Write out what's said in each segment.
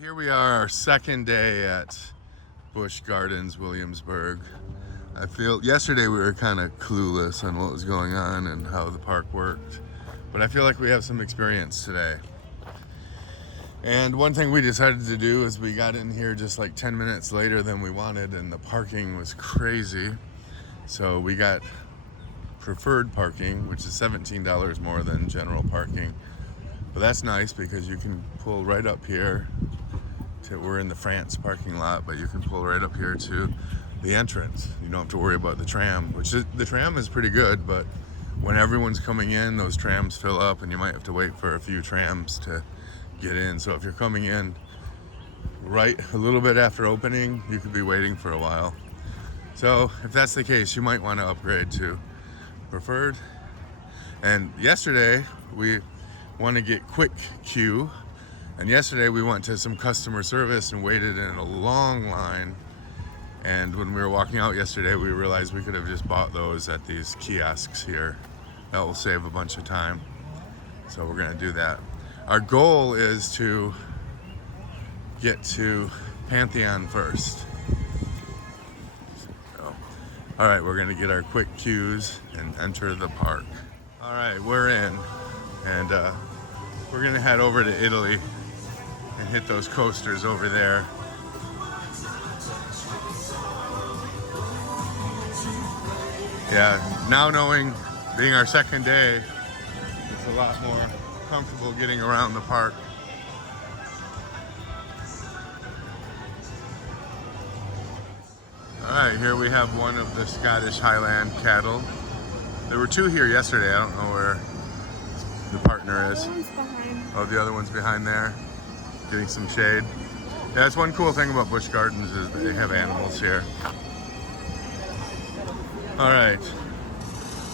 Here we are, our second day at Busch Gardens Williamsburg. I feel yesterday we were kind of clueless on what was going on and how the park worked, but I feel like we have some experience today. And one thing we decided to do is we got in here just like 10 minutes later than we wanted, and the parking was crazy. So we got preferred parking, which is $17 more than general parking. But that's nice because you can pull right up here to, we're in the France parking lot, but you can pull right up here to the entrance. You don't have to worry about the tram, the tram is pretty good, but when everyone's coming in, those trams fill up and you might have to wait for a few trams to get in. So if you're coming in right a little bit after opening, you could be waiting for a while. So if that's the case, you might want to upgrade to preferred. And yesterday we want to get quick queue, and yesterday we went to some customer service and waited in a long line, and when we were walking out yesterday we realized we could have just bought those at these kiosks here. That will save a bunch of time, so we're going to do that. Our goal is to get to Pantheon first. So, all right, we're going to get our quick queues and enter the park. All right, we're in, and we're gonna head over to Italy and hit those coasters over there. Yeah, now knowing, being our second day, it's a lot more comfortable getting around the park. All right, here we have one of the Scottish Highland cattle. There were two here yesterday. I don't know where the partner is. Oh, the other one's behind there, getting some shade. Yeah, that's one cool thing about Busch Gardens is they have animals here. All right,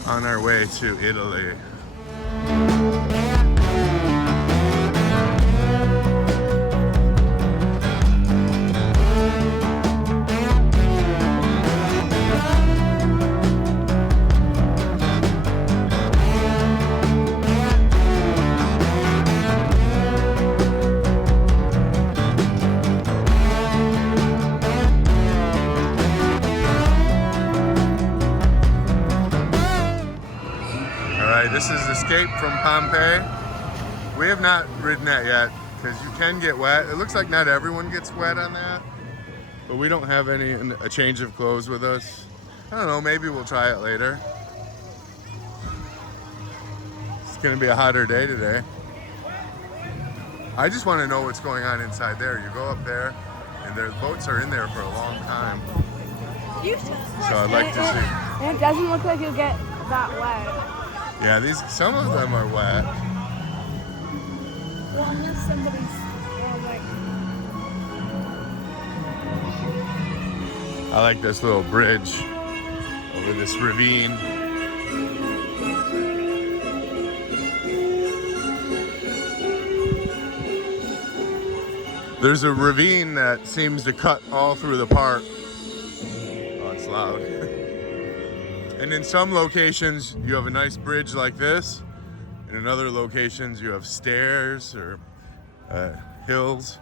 on our way to Italy. This is Escape from Pompeii. We have not ridden that yet because you can get wet. It looks like not everyone gets wet on that, but we don't have a change of clothes with us. I don't know, maybe we'll try it later. It's gonna be a hotter day today. I just want to know what's going on inside there. You go up there and the boats are in there for a long time. So I'd like to see. And it doesn't look like you'll get that wet. Yeah, some of them are wet. Well, unless somebody's I like this little bridge over this ravine. There's a ravine that seems to cut all through the park. Oh, it's loud. And in some locations, you have a nice bridge like this. And in other locations, you have stairs or hills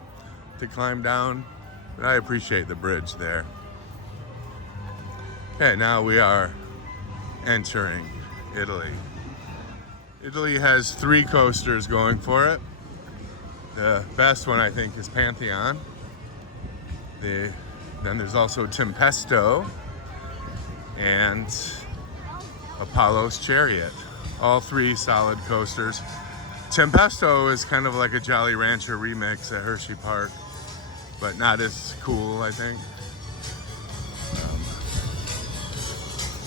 to climb down. But I appreciate the bridge there. Okay, now we are entering Italy. Italy has 3 coasters going for it. The best one, I think, is Pantheon. Then there's also Tempesto and Apollo's Chariot. All 3 solid coasters. Tempesto is kind of like a Jolly Rancher remix at Hershey Park, but not as cool, I think.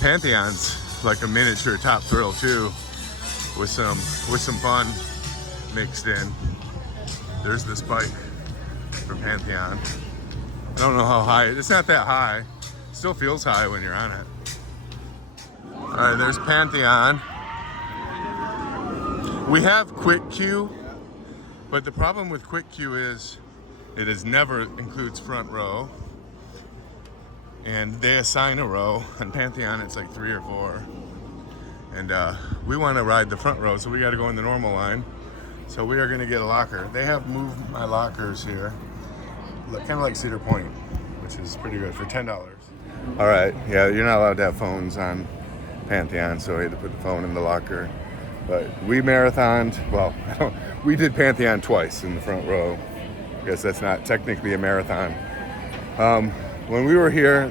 Pantheon's like a miniature Top Thrill too, with some fun mixed in. There's this bike for Pantheon. I don't know how high, it's not that high. It still feels high when you're on it. All right, there's Pantheon. We have quick queue, but the problem with quick queue is it never includes front row, and they assign a row. On Pantheon, it's like 3 or 4, and we want to ride the front row, so we got to go in the normal line. So we are going to get a locker. They have moved my lockers here. kind of like Cedar Point, which is pretty good for $10. All right, yeah, you're not allowed to have phones on Pantheon, so we had to put the phone in the locker. But we marathoned, well, we did Pantheon twice in the front row. I guess that's not technically a marathon. When we were here,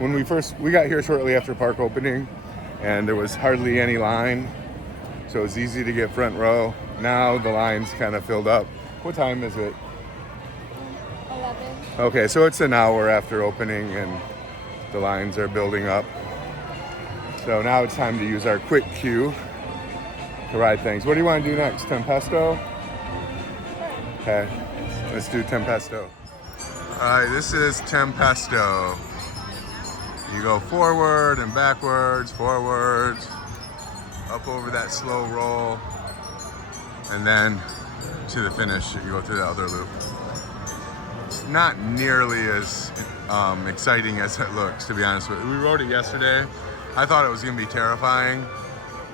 we got here shortly after park opening, and there was hardly any line, so it was easy to get front row. Now the line's kind of filled up. What time is it? 11. Okay, so it's an hour after opening, and the lines are building up. So now it's time to use our quick queue to ride things. What do you want to do next? Tempesto? Okay, let's do Tempesto. All right, this is Tempesto. You go forward and backwards, forwards, up over that slow roll, and then to the finish, you go through the other loop. It's not nearly as exciting as it looks, to be honest with you. We rode it yesterday. I thought it was gonna be terrifying.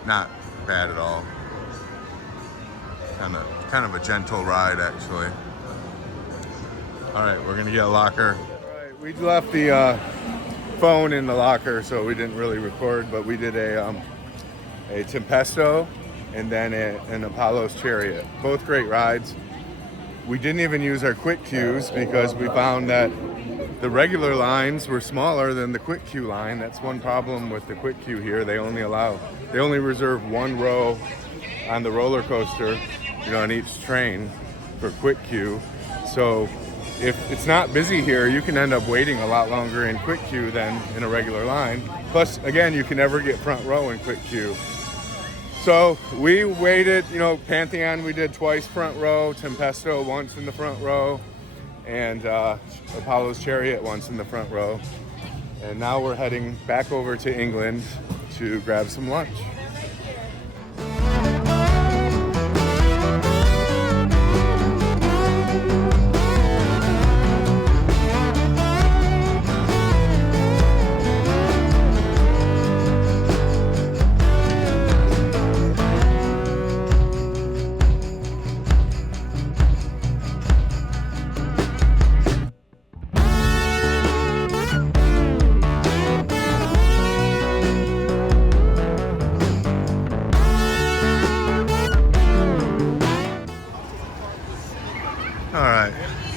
Not bad at all. Kind of a gentle ride, actually. All right, we're gonna get a locker. All right, we left the phone in the locker, so we didn't really record, but we did a Tempesto and then an Apollo's Chariot. Both great rides. We didn't even use our quick queues because we found that the regular lines were smaller than the quick queue line. That's one problem with the quick queue here. They only reserve one row on the roller coaster, on each train for quick queue. So if it's not busy here, you can end up waiting a lot longer in quick queue than in a regular line. Plus, again, you can never get front row in quick queue. So we waited, Pantheon we did twice front row, Tempesto once in the front row, and Apollo's Chariot once in the front row. And now we're heading back over to England to grab some lunch.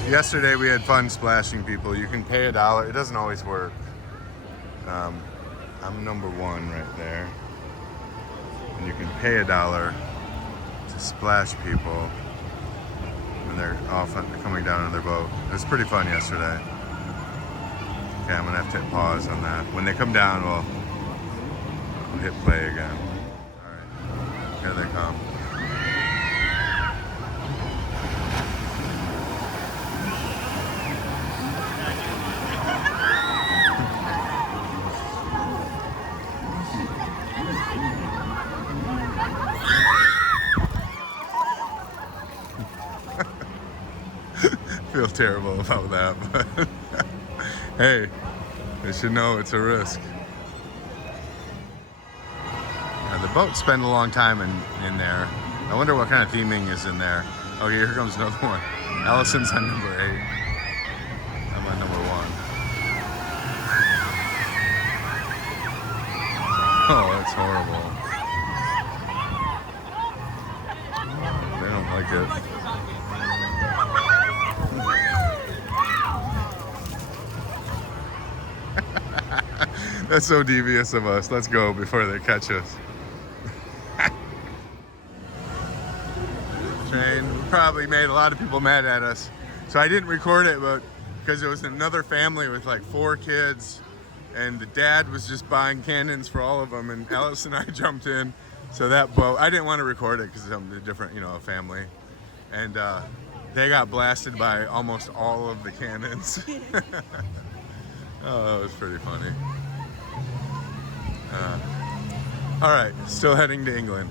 Yesterday we had fun splashing people. You can pay $1. It doesn't always work. I'm number 1 right there. And you can pay $1 to splash people when they're off coming down on their boat. It was pretty fun yesterday. Okay, I'm gonna have to hit pause on that. When they come down, we'll hit play again. All right, here they come. Feel terrible about that, but hey, they should know it's a risk. The boats spend a long time in there. I wonder what kind of theming is in there. Oh, here comes another one. Allison's on number 8. I'm on number 1. Oh, that's horrible. They don't like it. That's so devious of us. Let's go before they catch us. Train probably made a lot of people mad at us. So I didn't record it, but because it was another family with like 4 kids, and the dad was just buying cannons for all of them, and Alice and I jumped in. So that boat, I didn't want to record it because I'm a different, family. And they got blasted by almost all of the cannons. Oh, that was pretty funny. All right, still heading to England.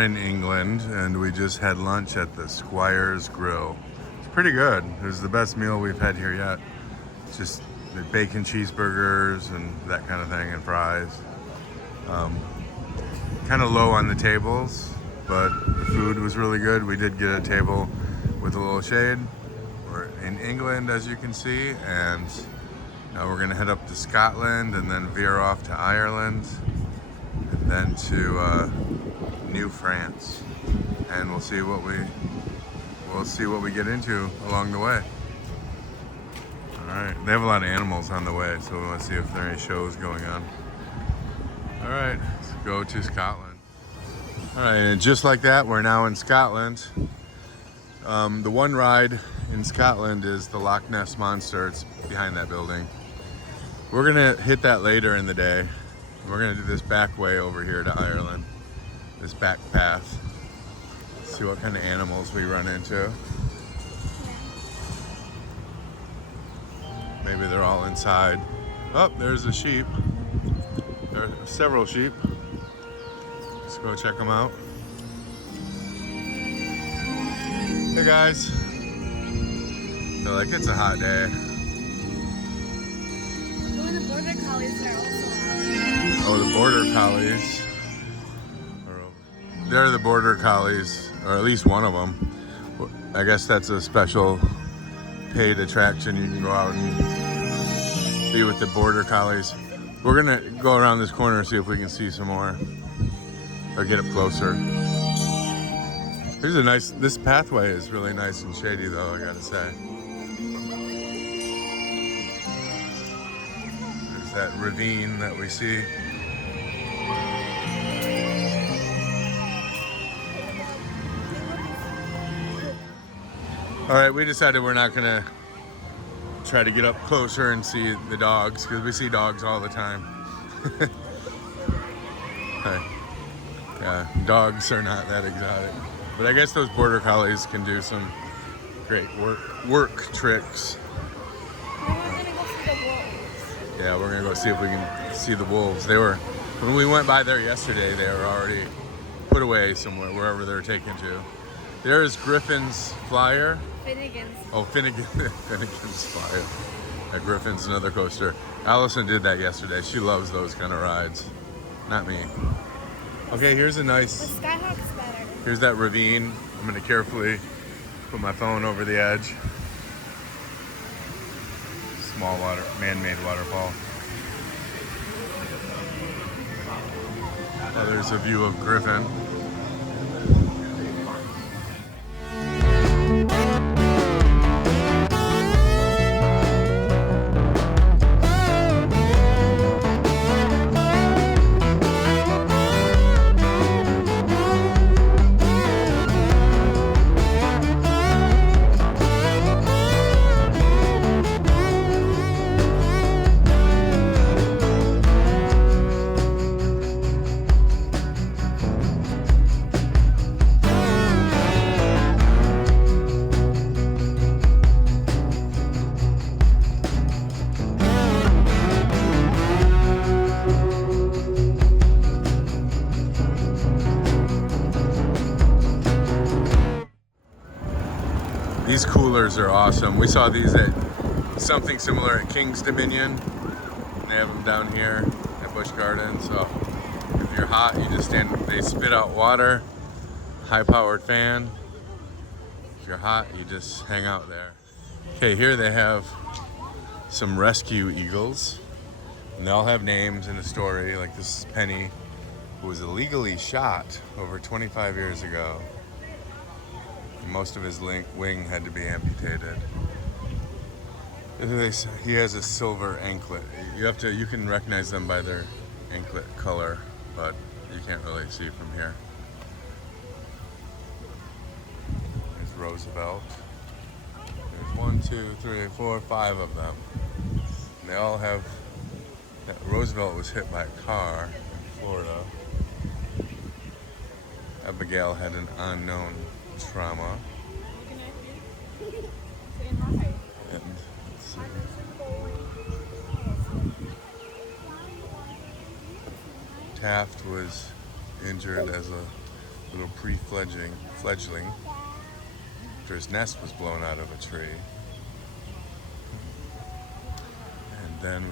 we're in England and we just had lunch at the Squire's Grill. It's pretty good. It was the best meal we've had here yet. It's just the bacon cheeseburgers and that kind of thing and fries. Kind of low on the tables, but the food was really good. We did get a table with a little shade. We're in England, as you can see, and now we're gonna head up to Scotland and then veer off to Ireland and then to New France, and we'll see what we get into along the way. All right, they have a lot of animals on the way, so we want to see if there are any shows going on. All right, let's go to Scotland. All right, and just like that, we're now in Scotland. The one ride in Scotland is the Loch Ness Monster. It's behind that building. We're gonna hit that later in the day. We're gonna do this back way over here to Ireland, this back path. See what kind of animals we run into. Maybe they're all inside. Oh, there's a sheep. There are several sheep. Let's go check them out. Hey guys. Feel like it's a hot day. Oh, the border collies are also Oh, the border collies. They're the border collies, or at least one of them. I guess that's a special paid attraction. You can go out and be with the border collies. We're gonna go around this corner and see if we can see some more, or get up closer. Here's a nice, this pathway is really nice and shady though, I gotta say. There's that ravine that we see. All right, we decided we're not gonna try to get up closer and see the dogs, because we see dogs all the time. Hey. Yeah, dogs are not that exotic. But I guess those border collies can do some great work tricks. We're gonna go see the wolves. Yeah, we're gonna go see if we can see the wolves. When we went by there yesterday, they were already put away somewhere, wherever they're taken to. There's Griffin's Flyer. Finnegan's. Oh, Finnegan's Flyer. Griffin's another coaster. Allison did that yesterday. She loves those kind of rides. Not me. Okay, here's a nice... But Skyhawk's better. Here's that ravine. I'm gonna carefully put my phone over the edge. Small man-made waterfall. Oh, there's a view of Griffin. These coolers are awesome. We saw these at something similar at King's Dominion. They have them down here at Busch Gardens. So if you're hot, you just stand, they spit out water, high-powered fan. If you're hot, you just hang out there. Okay, here they have some rescue eagles. And they all have names and a story. Like this is Penny, who was illegally shot over 25 years ago. Most of his wing had to be amputated. He has a silver anklet. You can recognize them by their anklet color, but you can't really see from here. There's Roosevelt. There's 1, 2, 3, 4, 5 of them. And they all have. Roosevelt was hit by a car in Florida. Abigail had an unknown trauma. And let's see. Taft was injured as a little fledgling after his nest was blown out of a tree. And then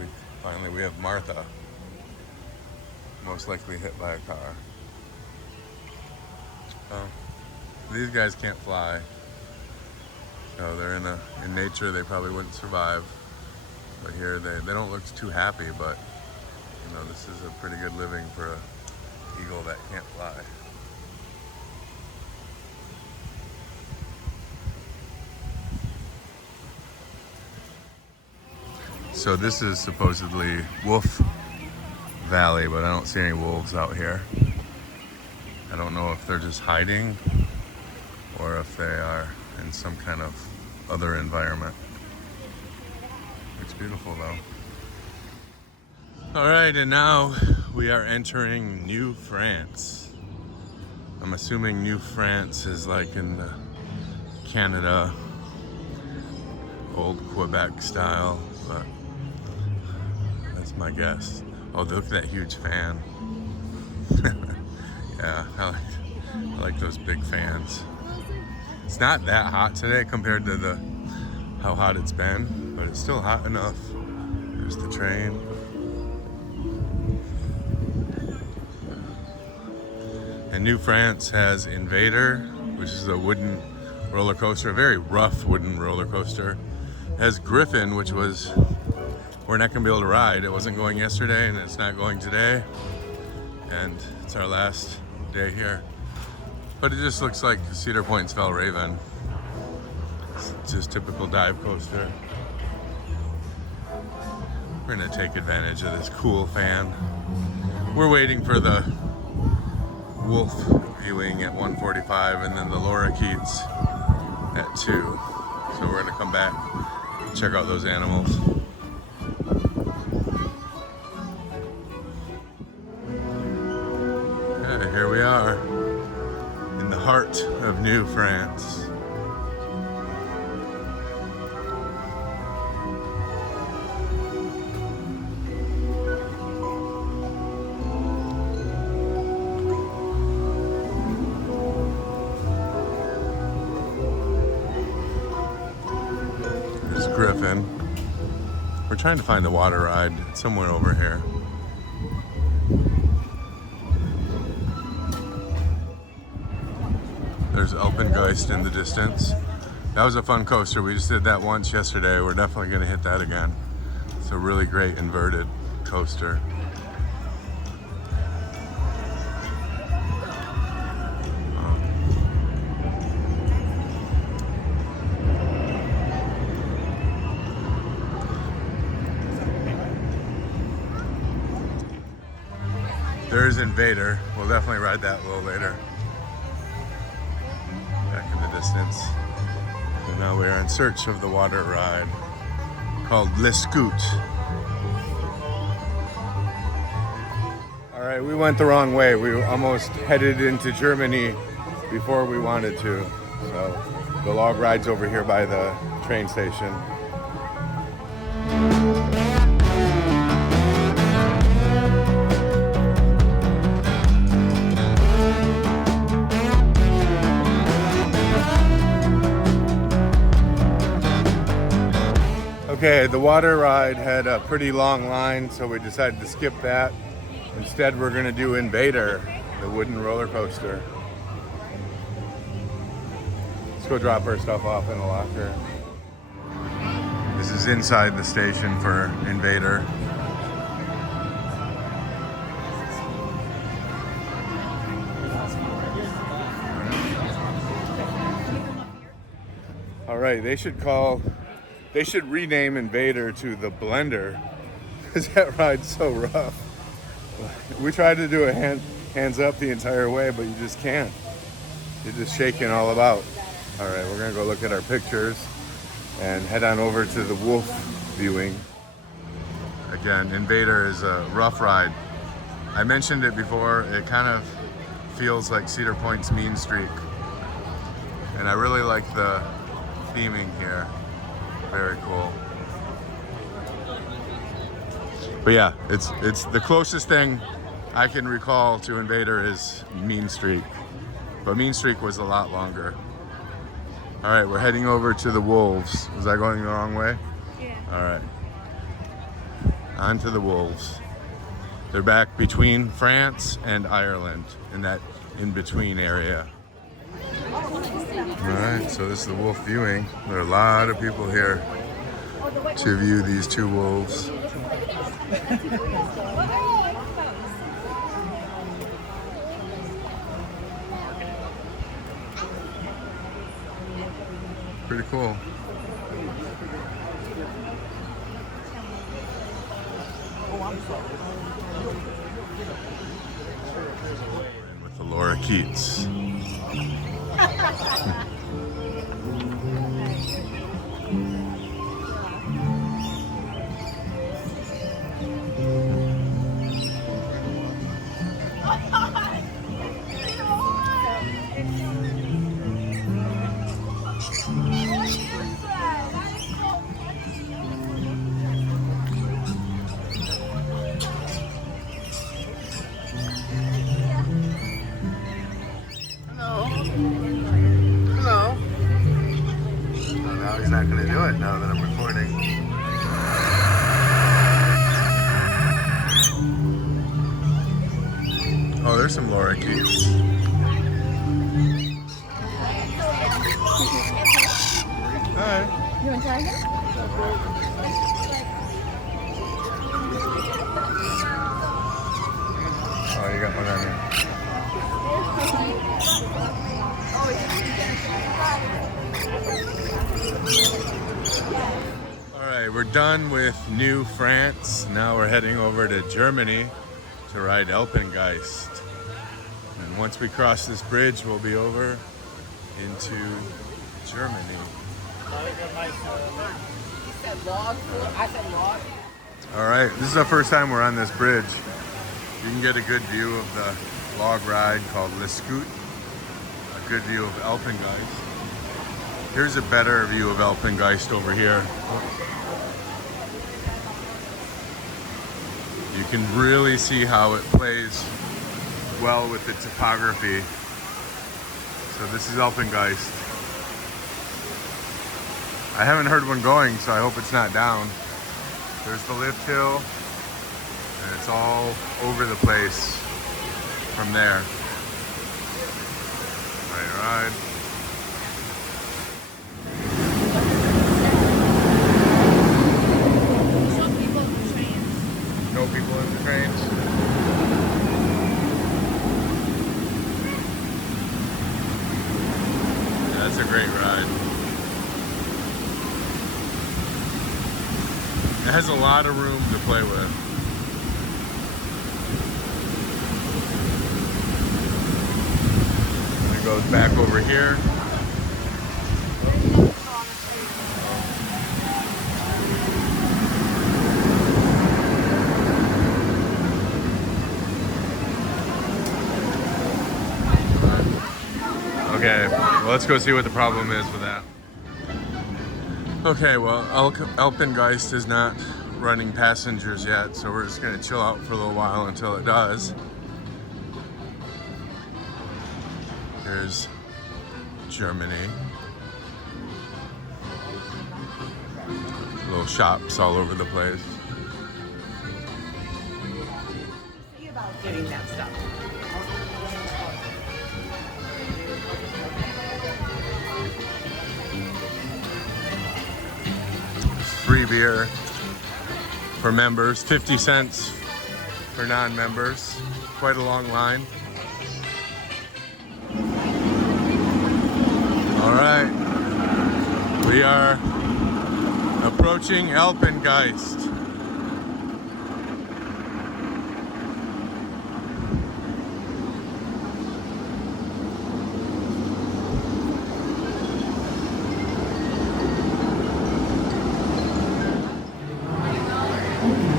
we have Martha, most likely hit by a car. Well, these guys can't fly, so they're in nature. They probably wouldn't survive. But here they don't look too happy. But you know, this is a pretty good living for a eagle that can't fly. So this is supposedly Wolf Valley, but I don't see any wolves out here. I don't know if they're just hiding or if they are in some kind of other environment. It's beautiful though. All right, and now we are entering New France. I'm assuming New France is like in Canada, old Quebec style, but that's my guess. Oh, look at that huge fan. Yeah, I like those big fans. It's not that hot today compared to how hot it's been, but it's still hot enough. There's the train. And New France has Invadr, which is a wooden roller coaster, a very rough wooden roller coaster. It has Griffin, which we're not gonna be able to ride. It wasn't going yesterday and it's not going today. And it's our last day here. But it just looks like Cedar Point's Valraven. It's just typical dive coaster. We're gonna take advantage of this cool fan. We're waiting for the wolf viewing at 1:45 and then the Lorikeets at 2. So we're gonna come back and check out those animals. Okay, here we are in the heart of New France. Griffin. We're trying to find the water ride. It's somewhere over here. There's Alpengeist in the distance. That was a fun coaster. We just did that once yesterday. We're definitely going to hit that again. It's a really great inverted coaster. There's Invadr. We'll definitely ride that a little later. Back in the distance. And now we are in search of the water ride called Le Scoot. All right, we went the wrong way. We almost headed into Germany before we wanted to. So the log ride's over here by the train station. Okay, the water ride had a pretty long line, so we decided to skip that. Instead, we're gonna do Invadr, the wooden roller coaster. Let's go drop our stuff off in the locker. This is inside the station for Invadr. All right, they should rename Invadr to the Blender, because that ride's so rough. We tried to do a hands up the entire way, but you just can't. You're just shaking all about. All right, we're gonna go look at our pictures and head on over to the wolf viewing. Again, Invadr is a rough ride. I mentioned it before, it kind of feels like Cedar Point's Mean Streak. And I really like the theming here. Very cool. But yeah, it's the closest thing I can recall to Invadr is Mean Streak. but Mean Streak was a lot longer. All right, we're heading over to the Wolves. Was I going the wrong way? Yeah. All right. On to the Wolves. They're back between France and Ireland in that in-between area. All right, so this is the wolf viewing. There are a lot of people here to view these two wolves. Pretty cool. And with the Lorikeets. He's not going to do it now that I'm recording. Oh, there's some Lorikeets. Hi. You want to try it? Oh, you got one on there. Alright, we're done with New France. Now we're heading over to Germany to ride Alpengeist. And once we cross this bridge, we'll be over into Germany. Alright, this is the first time we're on this bridge. You can get a good view of the log ride called Le Scoot. A good view of Alpengeist. Here's a better view of Alpengeist over here. You can really see how it plays well with the topography. So this is Alpengeist. I haven't heard one going, so I hope it's not down. There's the lift hill, and it's all over the place from there. Ride. No people in the trains. Yeah, that's a great ride. It has a lot of room to play with. It goes back over here. Okay, well, let's go see what the problem is with that. Okay, well, Alpengeist is not running passengers yet, so we're just gonna chill out for a little while until it does. Here's Germany. Little shops all over the place. See about getting that stuff. Free beer for members, 50 cents for non-members. Quite a long line. All right, we are approaching Alpengeist.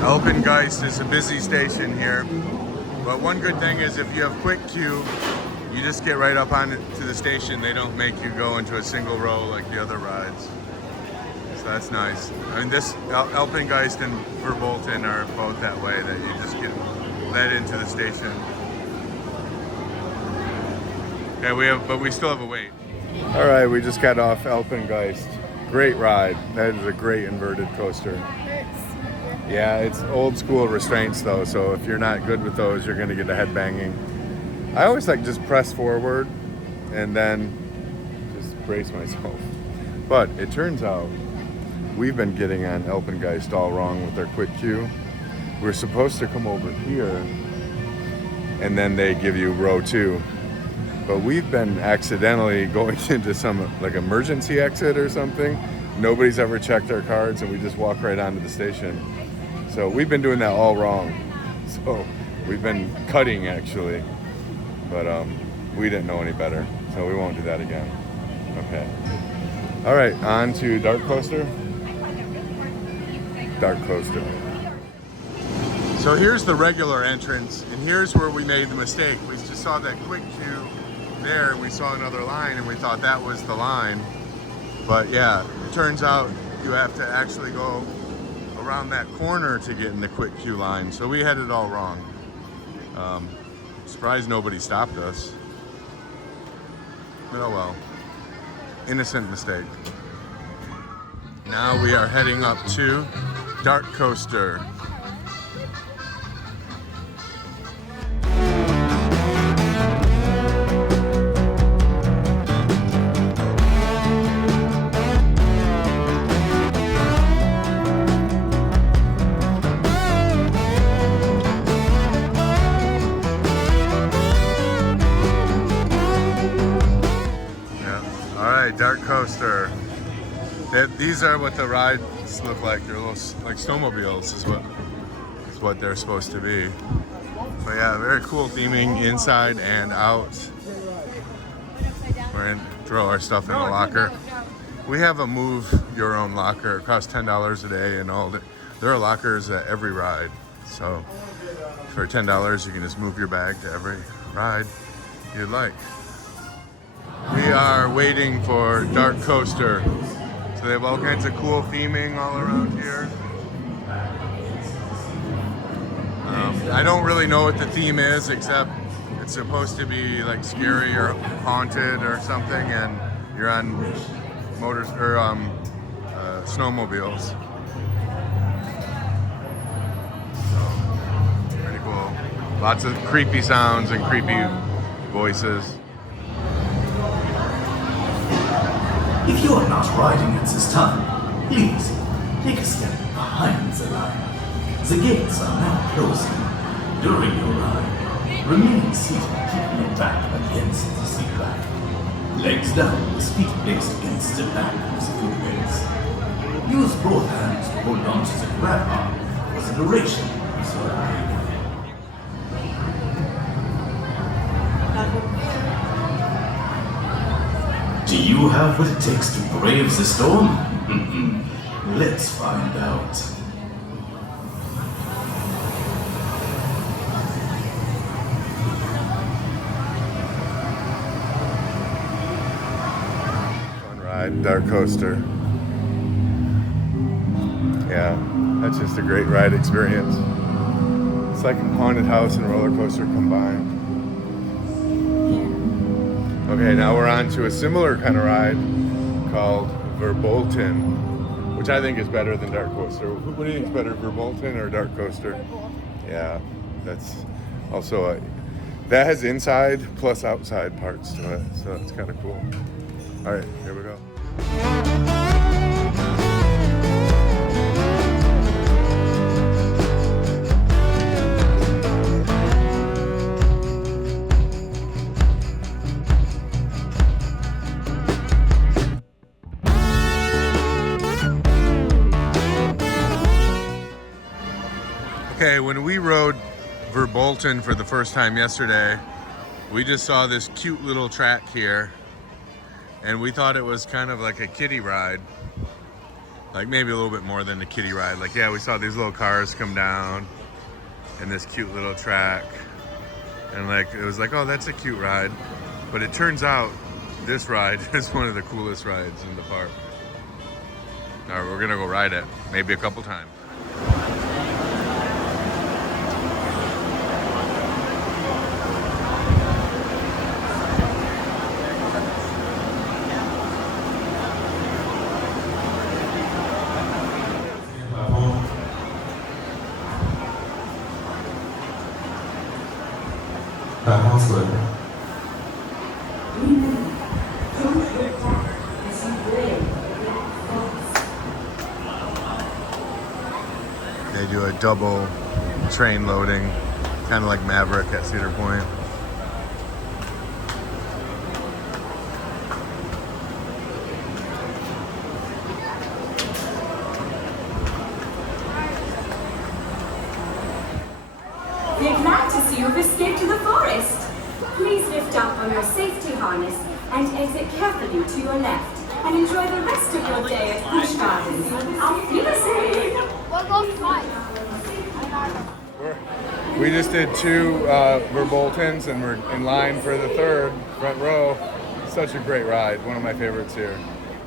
Alpengeist is a busy station here, but one good thing is if you have quick queue, you just get right up on to the station. They don't make you go into a single row like the other rides. So that's nice. I mean, this Alpengeist and Verbolten are both that way, that you just get led into the station. Yeah, but we still have a wait. All right, we just got off Alpengeist. Great ride. That is a great inverted coaster. Yeah, it's old school restraints though, so if you're not good with those, you're gonna get a head banging. I always like just press forward and then just brace myself. But it turns out we've been getting on Alpengeist all wrong with our quick queue. We're supposed to come over here and then they give you row 2. But we've been accidentally going into some like emergency exit or something. Nobody's ever checked our cards and we just walk right onto the station. So we've been doing that all wrong. So we've been cutting actually, but we didn't know any better. So we won't do that again. Okay. All right, on to Darkoaster. Darkoaster. So here's the regular entrance, and here's where we made the mistake. We just saw that quick queue there, we saw another line, and we thought that was the line. But yeah, it turns out you have to actually go around that corner to get in the quick queue line. So we had it all wrong. Surprised nobody stopped us. Oh well. Innocent mistake. Now we are heading up to Darkoaster. Darkoaster. These are what the rides look like. They're little like snowmobiles is what they're supposed to be. But yeah, very cool theming inside and out. We're gonna throw our stuff in the locker. We have a move your own locker. It costs $10 a day, and all that. There are lockers at every ride. So for $10 you can just move your bag to every ride you'd like. We are waiting for Darkoaster. So they have all kinds of cool theming all around here. I don't really know what the theme is, except it's supposed to be like scary or haunted or something, and you're on motors or snowmobiles. So, pretty cool. Lots of creepy sounds and creepy voices. If you are not riding at this time, please take a step behind the line. The gates are now closing. During your ride, remain seated, keeping your back against the seat back. Legs down, with feet placed against the back of the footbase. Use both hands to hold on to the grab arm for the duration of the ride. Do you have what it takes to brave the storm? Let's find out. Fun ride, Darkoaster. Yeah, that's just a great ride experience. It's like a haunted house and roller coaster combined. Okay, now we're on to a similar kind of ride called Verbolten, which I think is better than Darkoaster. What do you think is better, Verbolten or Darkoaster? Yeah, that's also that has inside plus outside parts to it, so that's kind of cool. All right, here we go. Okay, when we rode Verbolten for the first time yesterday, we just saw this cute little track here, and we thought it was kind of like a kiddie ride, like maybe a little bit more than a kiddie ride. Like, yeah, we saw these little cars come down and this cute little track, and like it was like, oh, that's a cute ride. But it turns out this ride is one of the coolest rides in the park. All right, we're gonna go ride it, maybe a couple times. Darkoaster. They do a double train loading, kind of like Maverick at Cedar Point. We're glad to see you've escaped to the forest. Please lift up on your safety harness and exit carefully to your left. And enjoy the rest of your day at Busch Gardens. Auf Wiedersehen! We'll go fly. We just did 2 Verboltens and we're in line for the 3rd, front row. Such a great ride, one of my favorites here.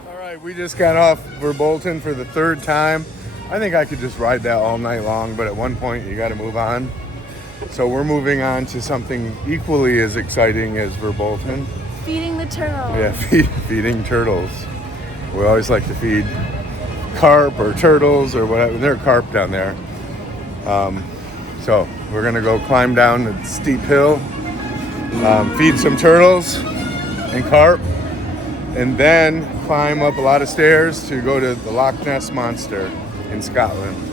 All right, we just got off Verbolten for the 3rd time. I think I could just ride that all night long, but at one point you gotta move on. So we're moving on to something equally as exciting as Verbolten. Feeding the turtle. Yeah, feeding turtles. We always like to feed carp or turtles or whatever. There are carp down there. So we're gonna go climb down a steep hill, feed some turtles and carp, and then climb up a lot of stairs to go to the Loch Ness Monster in Scotland.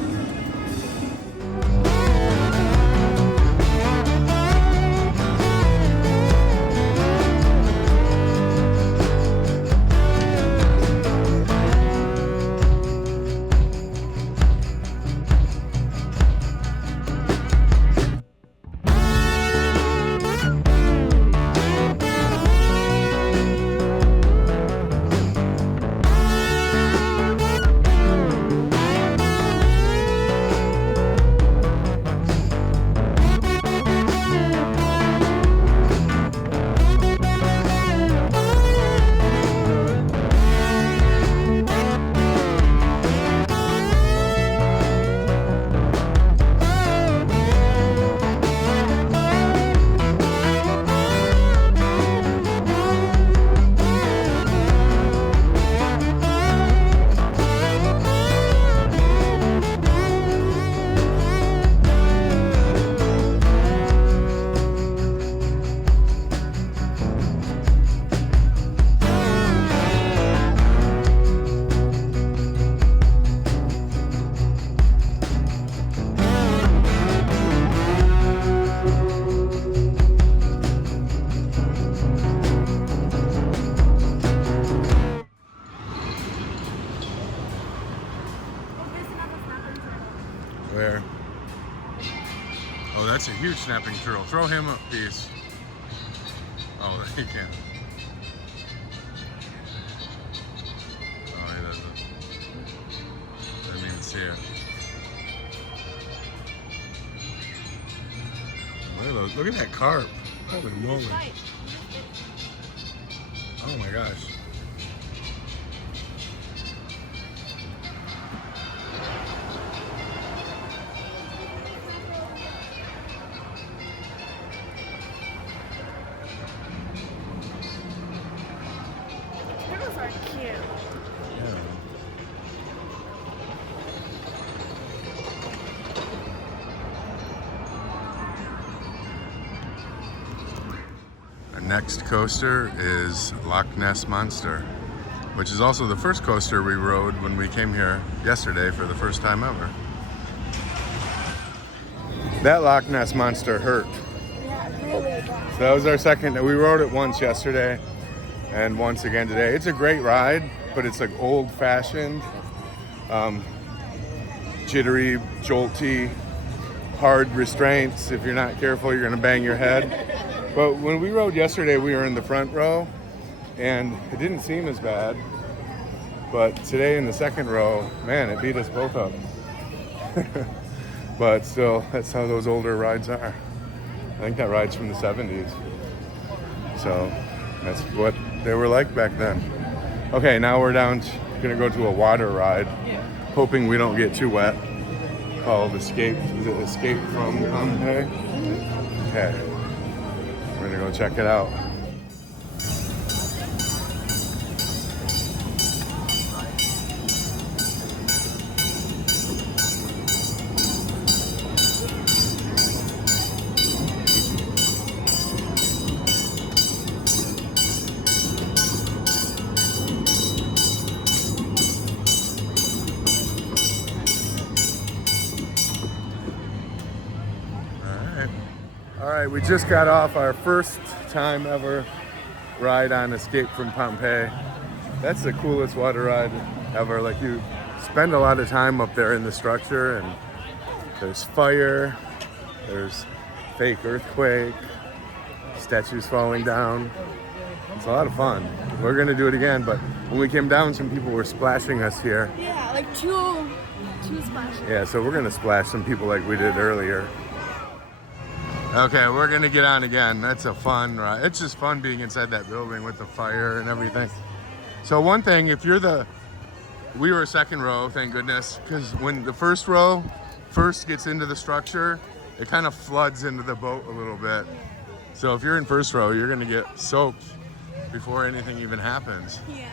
Where? Oh, that's a huge snapping turtle. Throw him up, please. Oh, he can't. Oh, he doesn't. Didn't even see it. Look at those. Look at that carp. Holy moly. Oh my gosh. Turtles are cute. Our next coaster is Loch Ness Monster, which is also the first coaster we rode when we came here yesterday for the first time ever. That Loch Ness Monster hurt. Yeah, really bad. So that was our second. We rode it once yesterday and once again today. It's a great ride, but it's like old-fashioned, jittery, jolty, hard restraints. If you're not careful, you're gonna bang your head. But when we rode yesterday, we were in the front row, and it didn't seem as bad. But today in the second row, man, it beat us both up. But still, that's how those older rides are. I think that ride's from the 70s. So that's what they were like back then. Okay, now we're gonna go to a water ride, hoping we don't get too wet, called Escape. Is it Escape from Pompeii? Okay, we're gonna go check it out. right, we just got off our first time ever ride on Escape from Pompeii. That's the coolest water ride ever. Like, you spend a lot of time up there in the structure, and there's fire, there's fake earthquake, statues falling down. It's a lot of fun. We're gonna do it again, but when we came down, some people were splashing us here. Yeah, like two splashes. Yeah, so we're gonna splash some people like we did earlier. Okay, we're gonna get on again. That's a fun ride. It's just fun being inside that building with the fire and everything. So one thing, if you're we were second row, thank goodness, because when the first row first gets into the structure, it kind of floods into the boat a little bit. So if you're in first row, you're gonna get soaked before anything even happens. Yeah.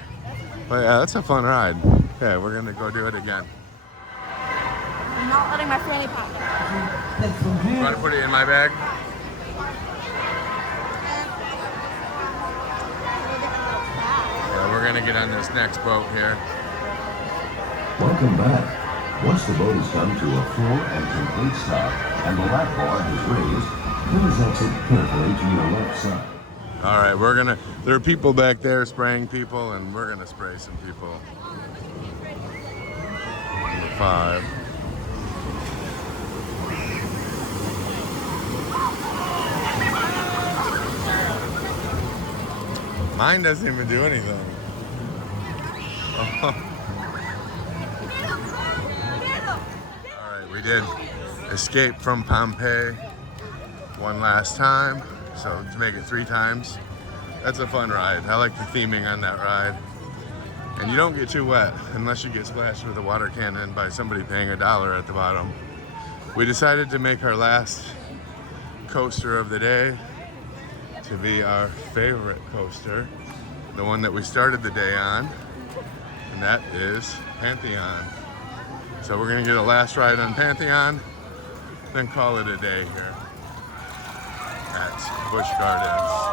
But yeah, that's a fun ride. Okay, we're gonna go do it again. I'm not letting my fanny pack out. You wanna put it in my bag? Yeah, we're gonna get on this next boat here. Welcome back. Once the boat has come to a full and complete stop and the lap bar is raised, please exit carefully to your left side. All right, there are people back there spraying people, and we're gonna spray some people. Number 5. Mine doesn't even do anything. All right, we did escape from Pompeii one last time, so to make it 3 times. That's a fun ride. I like the theming on that ride. And you don't get too wet unless you get splashed with a water cannon by somebody paying $1 at the bottom. We decided to make our last coaster of the day to be our favorite coaster, the one that we started the day on, and that is Pantheon. So we're gonna get a last ride on Pantheon, then call it a day here at Busch Gardens.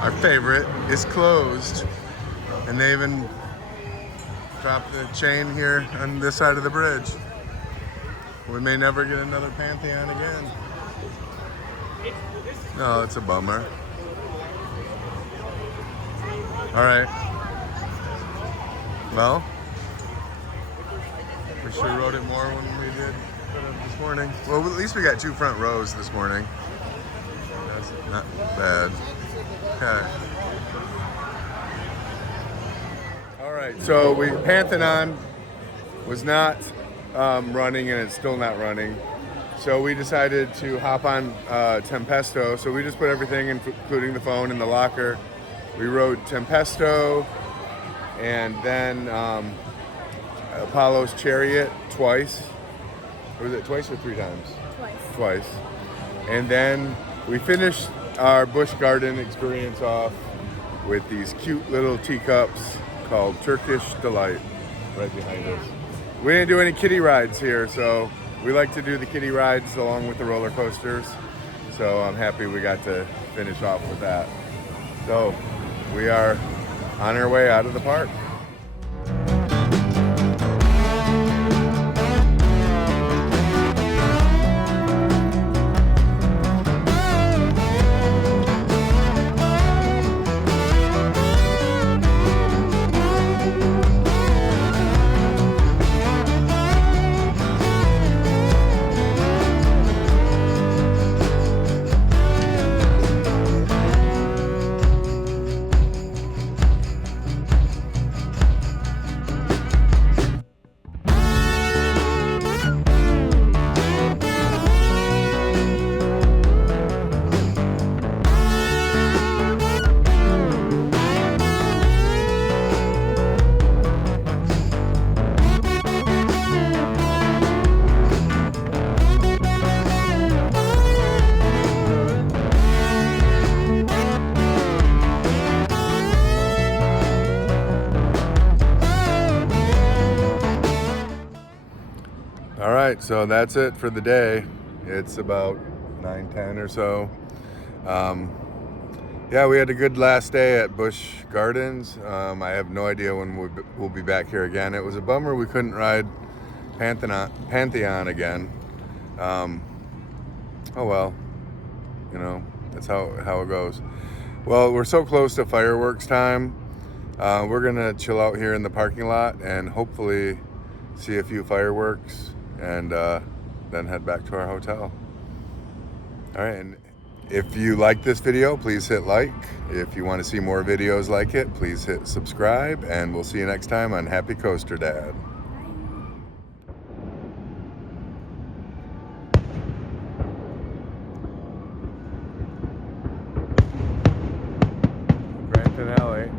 Our favorite is closed, and they even dropped the chain here on this side of the bridge. We may never get another Pantheon again. No, it's a bummer. All right. Well, we sure rode it more when we did this morning. Well, at least we got 2 front rows this morning. That's not bad. Okay. All right, so Pantheon was not running, and it's still not running. So we decided to hop on Tempesto. So we just put everything, including the phone, in the locker. We rode Tempesto, and then Apollo's Chariot twice. Or was it twice or 3 times? Twice. And then we finished our Busch Garden experience off with these cute little teacups called Turkish Delight right behind us. We didn't do any kiddie rides here, so we like to do the kiddie rides along with the roller coasters. So I'm happy we got to finish off with that. So we are on our way out of the park. right, so that's it for the day. It's about 9:10 or so. Yeah, we had a good last day at Busch Gardens. I have no idea when we'll be back here again. It was a bummer we couldn't ride Pantheon again. Oh well, you know, that's how it goes. Well, we're so close to fireworks time. We're gonna chill out here in the parking lot and hopefully see a few fireworks and then head back to our hotel. All right, and if you like this video, please hit like. If you want to see more videos like it, please hit subscribe, and we'll see you next time on Happy Coaster Dad. Grand finale.